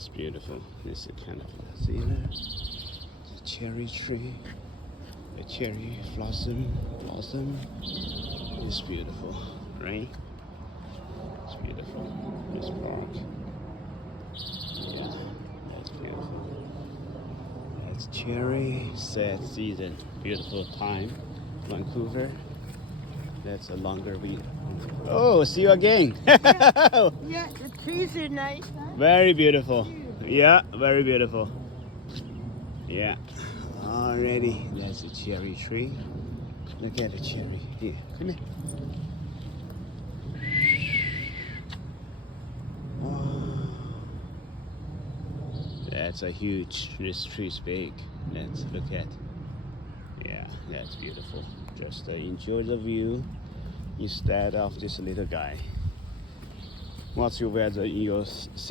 It's beautiful. This is kind of see there. The cherry tree, the cherry blossom. It's beautiful, right? It's beautiful. This park. Yeah, that's beautiful. That's cherry sad season. Beautiful time. Vancouver. That's a longer week. Oh, see you again. Yeah, the trees are nice. Huh? Very beautiful. Yeah, very beautiful. Yeah. Already, that's a cherry tree. Look at the cherry. Here, come here. Oh, that's a huge. This tree's big. Let's look at. Yeah, that's beautiful. Just enjoy the view instead of this little guy. What's your weather in your